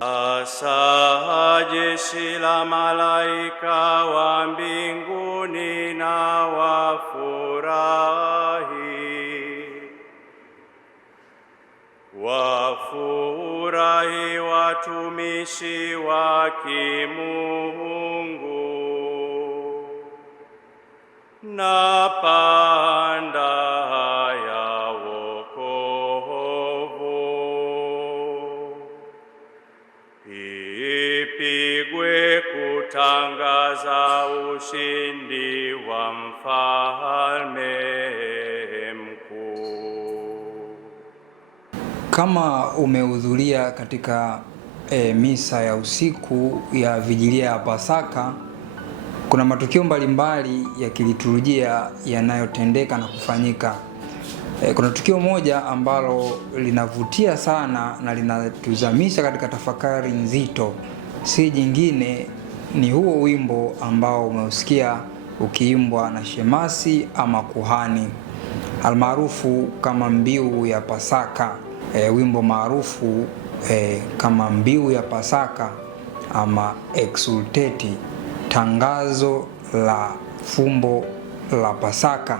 Asa jeshi la malaika wa mbinguni na wafurahi watumishi wa Kimungu. Na panda ya wokovu ipigwe kutangaza ushindi wa mfalme mkuu. Kama umehudhuria katika misa ya usiku ya vigilia ya Pasaka, kuna matukio mbalimbali ya kiliturujia yanayotendeka na kufanyika. Kuna tukio moja ambalo linavutia sana na linatuzamisha katika tafakari nzito, si jingine ni huo wimbo ambao umeusikia ukiimbwa na shemasi ama kuhani, almaarufu kama mbiu ya Pasaka. Wimbo maarufu kama mbiu ya Pasaka ama exultati, tangazo la fumbo la Pasaka,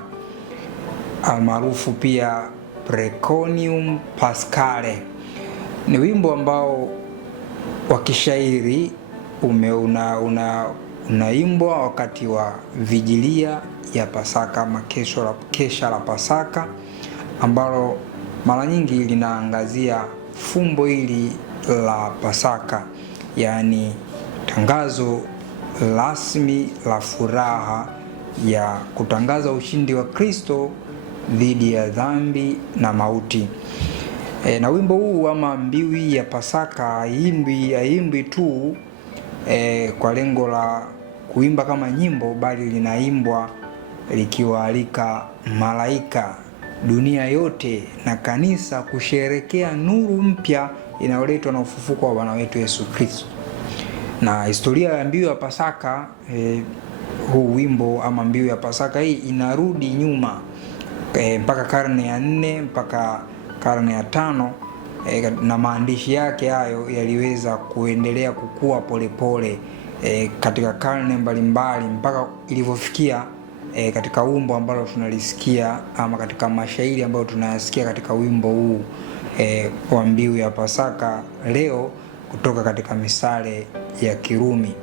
almaarufu pia Preconium Pascale. Ni wimbo ambao wa kishairi unaimbwa wakati wa vigilia ya Pasaka ama kesha la Pasaka, ambalo mara nyingi linaangazia fumbo hili la Pasaka, yaani tangazo rasmi la furaha ya kutangaza ushindi wa Kristo dhidi ya dhambi na mauti. Na wimbo huu ama mbiu ya Pasaka haimbwi tu kwa lengo la kuimba kama nyimbo, bali linaimbwa likiwaalika malaika, dunia yote na kanisa kusherekea nuru mpya inayoletwa na ufufuko wa Bwana wetu Yesu Kristo. Na historia ya mbiu ya Pasaka, huu wimbo ama mbiu ya Pasaka hii inarudi nyuma mpaka karne ya 4 mpaka karne ya 5, na maandishi yake hayo yaliweza kuendelea kukua polepole katika karne mbalimbali mpaka ilivyofikia katika wimbo ambalo tunalisikia ama katika mashairi ambayo tunayasikia katika wimbo huu wa mbiu ya Pasaka leo kutoka katika misale ya Kirumi.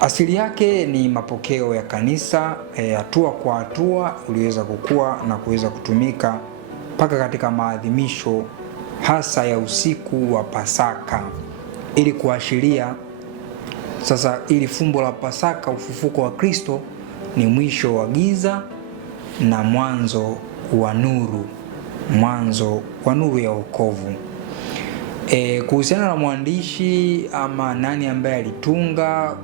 Asili yake ni mapokeo ya kanisa, hatua kwa hatua uliweza kukua na kuweza kutumika mpaka katika maadhimisho hasa ya usiku wa Pasaka, ili kuashiria sasa ili fumbo la Pasaka, ufufuko wa Kristo, ni mwisho wa giza na mwanzo wa nuru ya wokovu. Kuhusiana na mwandishi ama nani ambaye alitunga,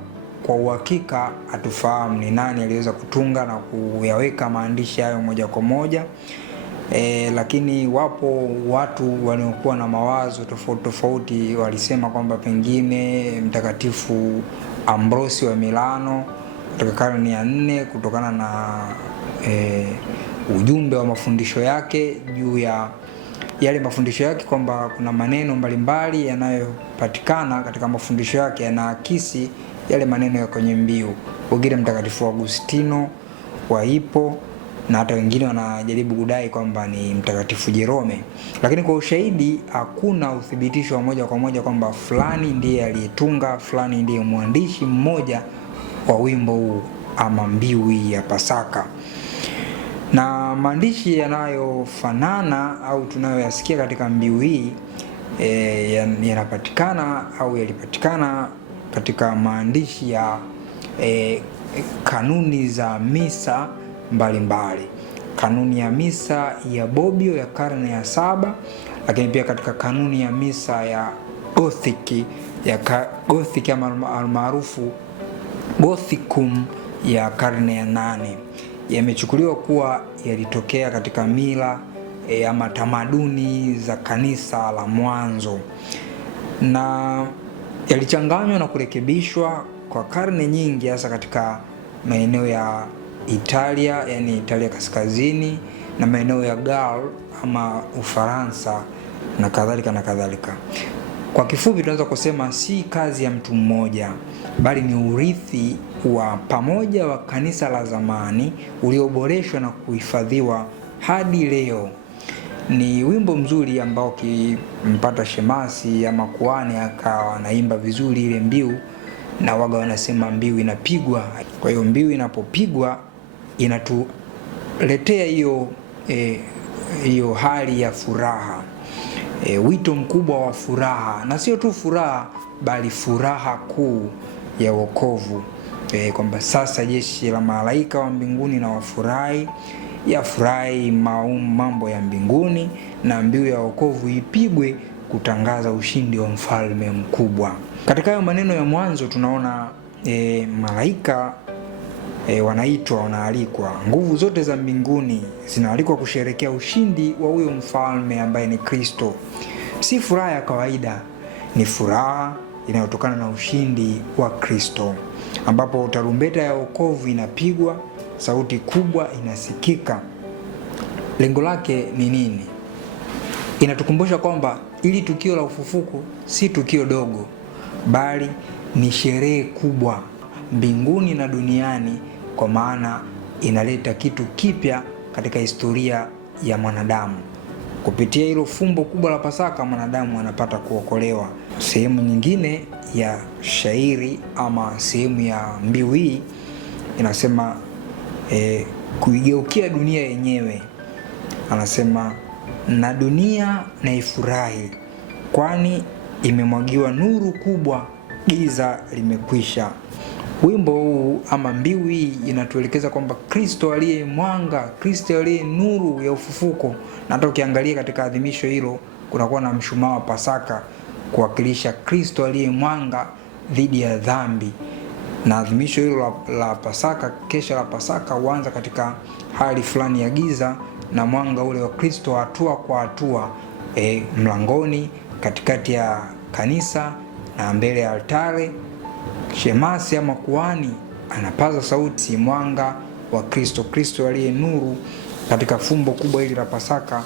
kwa uhakika hatufahamu ni nani aliweza kutunga na kuyaweka maandishi hayo moja kwa moja. Lakini wapo watu waliokuwa na mawazo tofauti walisema kwamba pengine Mtakatifu Ambrosi wa Milano kutoka karne ya 4, kutokana na ujumbe wa mafundisho yake juu ya yale mafundisho yake, kwamba kuna maneno mbalimbali yanayopatikana katika mafundisho yake yanaakisi yale maneno ya kwenye mbiu. Wengine Mtakatifu Agustino wa Hippo, na hata wengine wanajaribu kudai kwamba ni Mtakatifu Jerome, lakini kwa ushahidi hakuna uthibitisho wa moja kwa moja kwamba fulani ndiye aliyetunga, fulani ndiye mwandishi mmoja wa wimbo huu ama mbiu ya Pasaka. Na maandishi yanayofanana au tunayoyasikia katika mbiu hii yanapatikana au yalipatikana katika maandishi ya kanuni za misa mbalimbali. Kanuni ya misa ya Bobbio ya karne ya 7, lakini pia katika kanuni ya misa ya Gothic ama almaarufu Gothicum ya karne ya 8. Yamechukuliwa kuwa yalitokea katika mila ama tamaduni za kanisa la mwanzo, na yalichanganywa na kurekebishwa kwa karne nyingi, hasa katika maeneo ya Italia, yani Italia kaskazini, na maeneo ya Gaul ama Ufaransa na kadhalika na kadhalika. Kwa kifupi tunaweza kusema si kazi ya mtu mmoja, bali ni urithi wa pamoja wa kanisa la zamani ulioboreshwa na kuhifadhiwa hadi leo. Ni wimbo mzuri ambao kimpata shemasi ama kuhani akawa anaimba vizuri ile mbiu, na waga wanasema mbiu inapigwa. Kwa hiyo mbiu inapopigwa inatuletea hiyo hali ya furaha, wito mkubwa wa furaha, na sio tu furaha bali furaha kuu ya wokovu, kwamba sasa jeshi la malaika wa mbinguni na yafurahi mambo ya mbinguni, na mbiu ya wokovu ipigwe kutangaza ushindi wa mfalme mkubwa. Katika hayo maneno ya mwanzo tunaona malaika wanaalikwa, nguvu zote za mbinguni zinaalikwa kusherehekea ushindi wa huyo mfalme ambaye ni Kristo. Si furaha ya kawaida, ni furaha inayotokana na ushindi wa Kristo, ambapo tarumbeta ya wokovu inapigwa, sauti kubwa inasikika. Lengo lake ni nini? Inatukumbusha kwamba ili tukio la ufufuko si tukio dogo, bali ni sherehe kubwa mbinguni na duniani, kwa maana inaleta kitu kipya katika historia ya mwanadamu. Kupitia hilo fumbo kubwa la Pasaka, mwanadamu anapata kuokolewa. Sehemu nyingine ya shairi ama sehemu ya mbiu hii inasema kuigeukia dunia yenyewe. Anasema, na dunia na ifurahi, kwani imemwagiwa nuru kubwa, giza limekwisha. Wimbo huu ama mbiu hii inatuelekeza kwamba Kristo aliye mwanga, Kristo aliye nuru ya ufufuko. Na hata ukiangalia katika adhimisho hilo kunakuwa na mshumaa wa Pasaka kuwakilisha Kristo aliye mwanga dhidi ya dhambi. Na adhimisho hilo la Pasaka, kesha la Pasaka, huanza katika hali fulani ya giza, na mwanga ule wa Kristo hatua kwa hatua, mlangoni, katikati ya kanisa na mbele ya altare. Shemasi ama kuhani anapaza sauti, mwanga wa Kristo, Kristo aliye nuru. Katika fumbo kubwa hili la Pasaka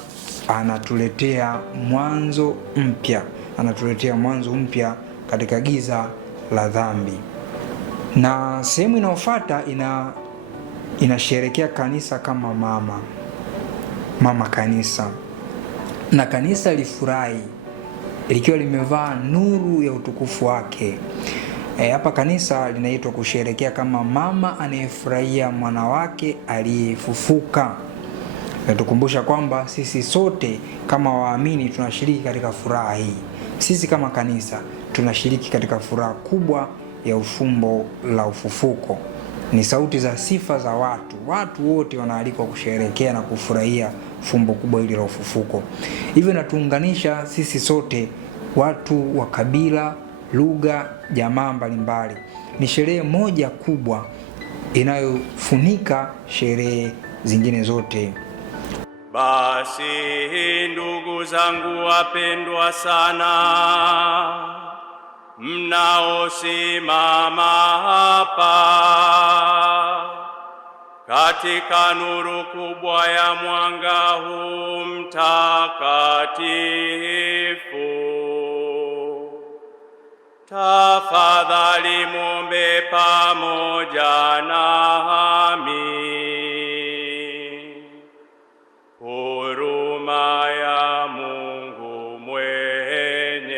anatuletea mwanzo mpya, katika giza la dhambi. Na sehemu inayofuata inasherekea kanisa kama mama kanisa, na kanisa lifurahi likiwa limevaa nuru ya utukufu wake. Hapa kanisa linaitwa kusherekea kama mama anayefurahia mwana wake aliyefufuka. Natukumbusha kwamba sisi sote kama waamini tunashiriki katika furaha hii. Sisi kama kanisa tunashiriki katika furaha kubwa ya ufumbo la ufufuko. Ni sauti za sifa za watu wote wanaalikwa kusherekea na kufurahia fumbo kubwa hili la ufufuko. Hivyo natuunganisha sisi sote, watu wa kabila, lugha, jamaa mbalimbali. Ni sherehe moja kubwa inayofunika sherehe zingine zote. Basi ndugu zangu wapendwa sana, mnaosimama hapa katika nuru kubwa ya mwanga huu mtakatifu, tafadhali muombe pamoja nami huruma ya Mungu Mwenyezi.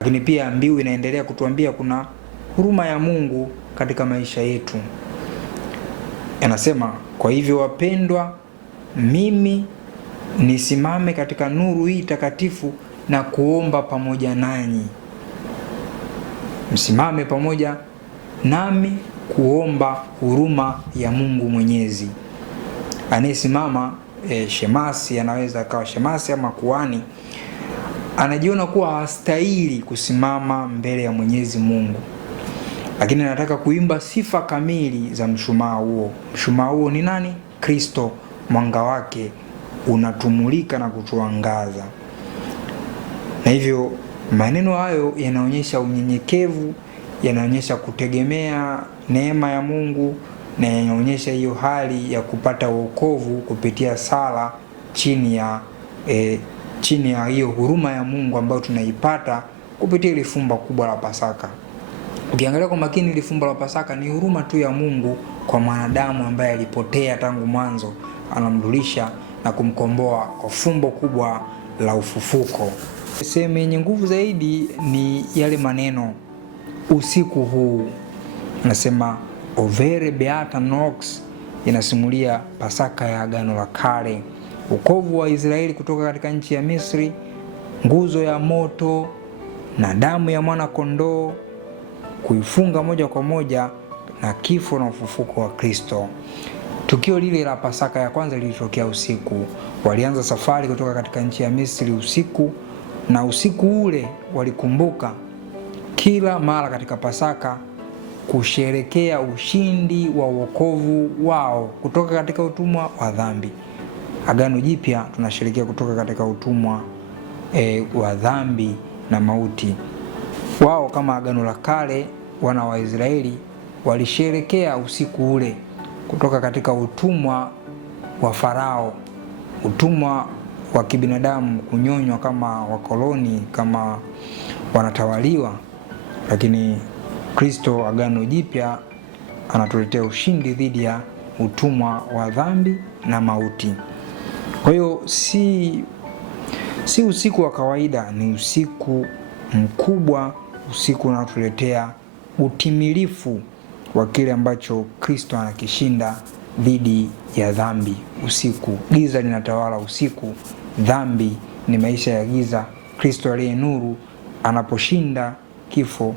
Lakini pia mbiu inaendelea kutuambia kuna huruma ya Mungu katika maisha yetu. Anasema, kwa hivyo wapendwa, mimi nisimame katika nuru hii takatifu na kuomba pamoja nanyi. Msimame pamoja nami kuomba huruma ya Mungu Mwenyezi. Anayesimama shemasi, anaweza akawa shemasi ama kuhani, anajiona kuwa hastahili kusimama mbele ya Mwenyezi Mungu, lakini anataka kuimba sifa kamili za mshumaa huo. Mshumaa huo ni nani? Kristo. Mwanga wake unatumulika na kutuangaza. Na hivyo maneno hayo yanaonyesha unyenyekevu, yanaonyesha kutegemea neema ya Mungu, na yanaonyesha hiyo hali ya kupata wokovu kupitia sala chini ya chini ya hiyo huruma ya Mungu ambayo tunaipata kupitia ile fumbo kubwa la Pasaka. Ukiangalia kwa makini, ile fumbo la Pasaka ni huruma tu ya Mungu kwa mwanadamu ambaye alipotea tangu mwanzo, anamrudisha na kumkomboa kwa fumbo kubwa la ufufuko. Sehemu yenye nguvu zaidi ni yale maneno usiku huu. Nasema Overe Beata Nox, inasimulia Pasaka ya Agano la Kale, wokovu wa Israeli kutoka katika nchi ya Misri, nguzo ya moto na damu ya mwana kondoo, kuifunga moja kwa moja na kifo na ufufuko wa Kristo. Tukio lile la Pasaka ya kwanza lilitokea usiku. Walianza safari kutoka katika nchi ya Misri usiku, na usiku ule walikumbuka kila mara katika Pasaka kusherekea ushindi wa wokovu wao kutoka katika utumwa wa dhambi. Agano Jipya tunasherekea kutoka katika utumwa wa dhambi na mauti. Wao kama Agano la Kale, wana wa Israeli walisherekea usiku ule kutoka katika utumwa wa Farao, utumwa wa kibinadamu, kunyonywa kama wakoloni, kama wanatawaliwa. Lakini Kristo Agano Jipya anatuletea ushindi dhidi ya utumwa wa dhambi na mauti. Kwa hiyo si usiku wa kawaida, ni usiku mkubwa, usiku unaotuletea utimilifu wa kile ambacho Kristo anakishinda dhidi ya dhambi. Usiku giza linatawala, usiku dhambi ni maisha ya giza. Kristo aliye nuru anaposhinda kifo,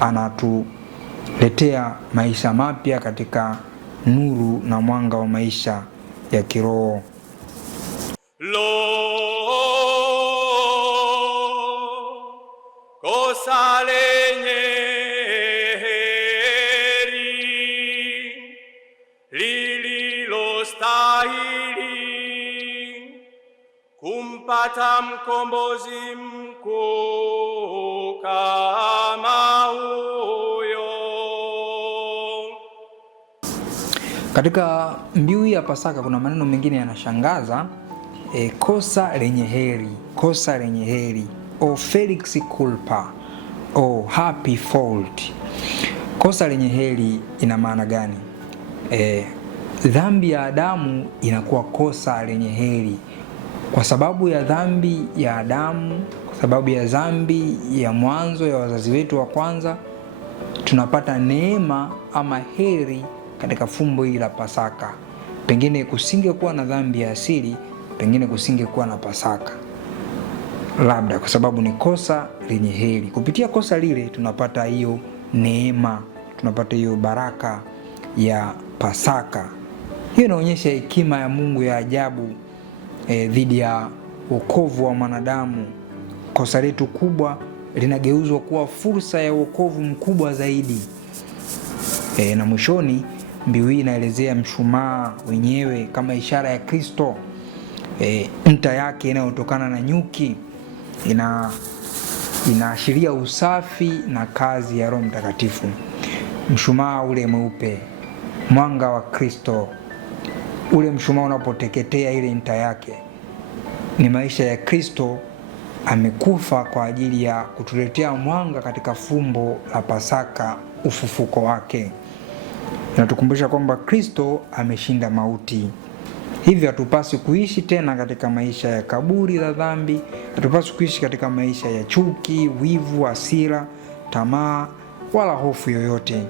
anatuletea maisha mapya katika nuru na mwanga wa maisha ya kiroho. Kosa lenye heri lililostahili kumpata mkombozi mkuu kama huyo. Katika mbiu ya Pasaka kuna maneno mengine yanashangaza. Kosa lenye heri, kosa lenye heri, o felix culpa, o happy fault. Kosa lenye heri ina maana gani? Dhambi ya Adamu inakuwa kosa lenye heri. Kwa sababu ya dhambi ya Adamu, kwa sababu ya dhambi ya mwanzo ya wazazi wetu wa kwanza, tunapata neema ama heri katika fumbo hili la Pasaka. Pengine kusingekuwa na dhambi ya asili, pengine kusingekuwa na Pasaka, labda kwa sababu ni kosa lenye heri. Kupitia kosa lile tunapata hiyo neema, tunapata hiyo baraka ya Pasaka. Hiyo inaonyesha hekima ya Mungu ya ajabu dhidi ya wokovu wa mwanadamu. Kosa letu kubwa linageuzwa kuwa fursa ya wokovu mkubwa zaidi. Na mwishoni, mbiu hii inaelezea mshumaa wenyewe kama ishara ya Kristo. Nta yake inayotokana na nyuki inaashiria usafi na kazi ya Roho Mtakatifu. Mshumaa ule mweupe, mwanga wa Kristo, ule mshumaa unapoteketea ile nta yake, ni maisha ya Kristo. Amekufa kwa ajili ya kutuletea mwanga katika fumbo la Pasaka, ufufuko wake. Inatukumbusha kwamba Kristo ameshinda mauti. Hivyo hatupaswi kuishi tena katika maisha ya kaburi la dhambi. Hatupaswi kuishi katika maisha ya chuki, wivu, hasira, tamaa wala hofu yoyote.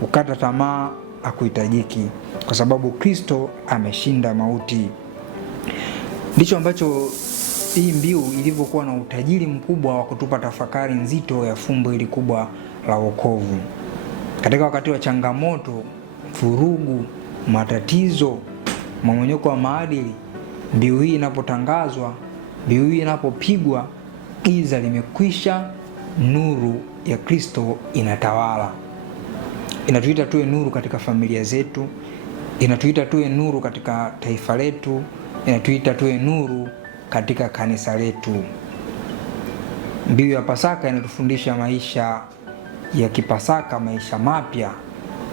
Kukata tamaa hakuhitajiki kwa sababu Kristo ameshinda mauti. Ndicho ambacho hii mbiu ilivyokuwa na utajiri mkubwa wa kutupa tafakari nzito ya fumbo hili kubwa la wokovu. Katika wakati wa changamoto, vurugu, matatizo, mmomonyoko wa maadili, mbiu hii inapotangazwa, mbiu hii inapopigwa, giza limekwisha, nuru ya Kristo inatawala. Inatuita tuwe nuru katika familia zetu, inatuita tuwe nuru katika taifa letu, inatuita tuwe nuru katika kanisa letu. Mbiu ya Pasaka inatufundisha maisha ya kipasaka, maisha mapya,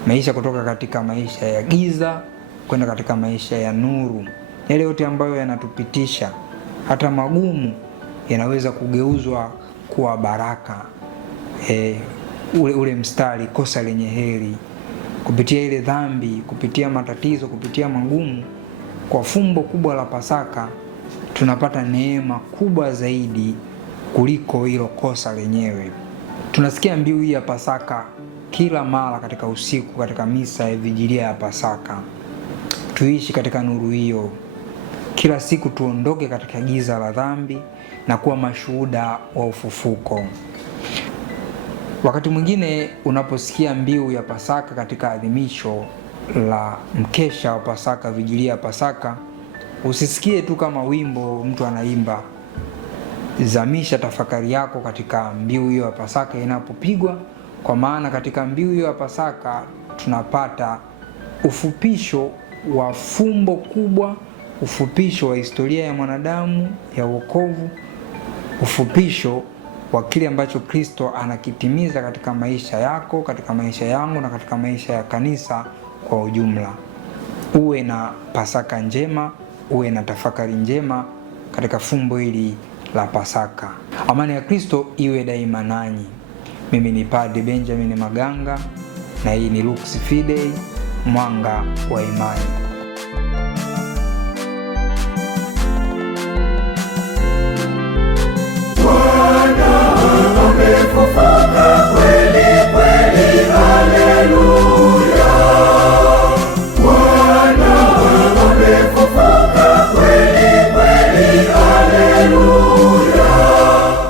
maisha kutoka katika maisha ya giza kwenda katika maisha ya nuru. Yale yote ambayo yanatupitisha hata magumu yanaweza kugeuzwa kuwa baraka. Ule mstari kosa lenye heri, kupitia ile dhambi, kupitia matatizo, kupitia magumu, kwa fumbo kubwa la Pasaka tunapata neema kubwa zaidi kuliko hilo kosa lenyewe. Tunasikia mbiu hii ya Pasaka kila mara katika usiku, katika misa ya Vigilia ya Pasaka. Tuishi katika nuru hiyo. Kila siku tuondoke katika giza la dhambi na kuwa mashuhuda wa ufufuko. Wakati mwingine unaposikia mbiu ya Pasaka katika adhimisho la mkesha wa Pasaka, Vigilia ya Pasaka, usisikie tu kama wimbo mtu anaimba. Zamisha tafakari yako katika mbiu hiyo ya Pasaka inapopigwa, kwa maana katika mbiu hiyo ya Pasaka tunapata ufupisho wa fumbo kubwa, ufupisho wa historia ya mwanadamu ya wokovu, ufupisho wa kile ambacho Kristo anakitimiza katika maisha yako, katika maisha yangu na katika maisha ya kanisa kwa ujumla. Uwe na Pasaka njema, uwe na tafakari njema katika fumbo hili la Pasaka. Amani ya Kristo iwe daima nanyi. Mimi ni Padre Benjamin Maganga na hii ni Lux Fidei, mwanga wa imani. Bwana amefufuka.